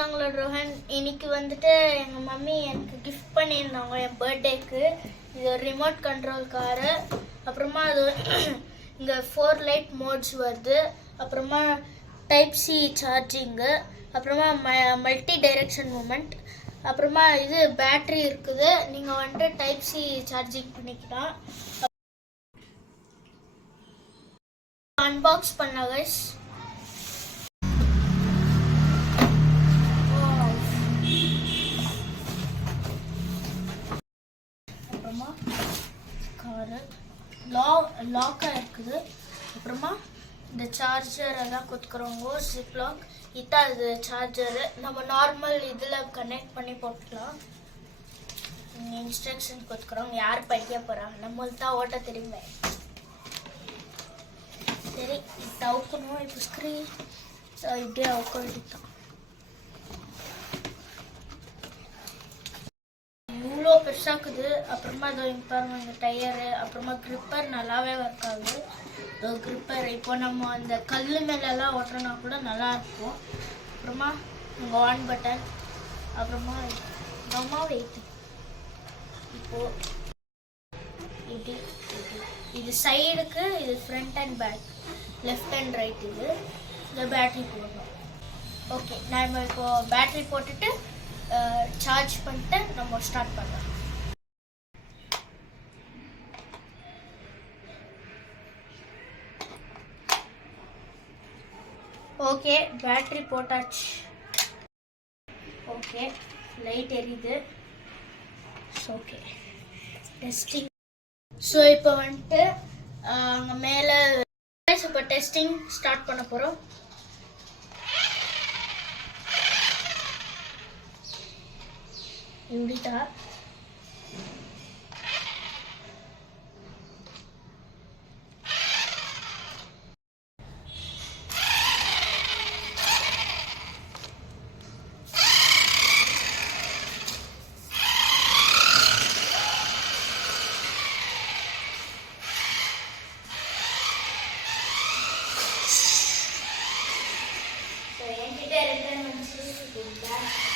நாங்களோட ரோஹன் இன்னைக்கு வந்துட்டு எங்கள் மம்மி எனக்கு கிஃப்ட் பண்ணியிருந்தாங்க என் பர்த்டேக்கு. இது ஒரு ரிமோட் கண்ட்ரோல் காரு. அப்புறமா அது இங்கே 4 லைட் மோட்ஸ் வருது. அப்புறமா டைப் சி சார்ஜிங்கு. அப்புறமா மல்டி டைரெக்ஷன் மூமெண்ட். அப்புறமா இது பேட்ரி இருக்குது. நீங்கள் வந்துட்டு டைப் சி சார்ஜிங் பண்ணிக்கலாம். அன்பாக்ஸ் பண்ண கைஸ். அப்புறமா காரு லாக்காக இருக்குது. அப்புறமா இந்த சார்ஜர் எல்லாம் கொடுத்துக்கிறவங்க ஜிப் லாக். இதான் இது சார்ஜரு. நம்ம நார்மல் இதில் கனெக்ட் பண்ணி போட்டுக்கலாம். இன்ஸ்ட்ரக்ஷன் கொடுத்துக்கிறோம். யார் படிக்க போகிறாங்க? நம்மளுக்கு தான் ஓட்ட தெரியுமே. சரி, இப்போ அவுக்கணும். இப்போ ஸ்க்ரீன் இப்படியே அவுக்க வேண்டியதான். இவ்வளோ பெருசாக்குது. அப்புறமா அதோ பாருங்க இந்த டயரு. அப்புறமா கிரிப்பர் நல்லாவே ஒர்க் ஆகுது. கிரிப்பர் இப்போ நம்ம அந்த கல் மேலெல்லாம் ஓட்டுறோன்னா கூட நல்லா இருக்கும். அப்புறமா இங்கே ஆன் பட்டன். அப்புறமா ரொம்ப வெயிட். இப்போது இப்படி இது சைடுக்கு, இது front and back, left and right. இது இந்த பேட்ரி போடணும். ஓகே, நான் இப்போ பேட்ரி போட்டுட்டு சார்ஜ் பண்ணிட்டு நம்ம ஸ்டார்ட் பண்ணலாம். ஓகே, பேட்ரி போட்டாச்சு. ஓகே, லைட் எரியுது. Okay, testing. ஸோ இப்போ வந்துட்டு அங்கே மேலே இப்போ டெஸ்டிங் ஸ்டார்ட் பண்ண போகிறோம். இப்படிதான் என்கிட்ட 2 நிமிஷம்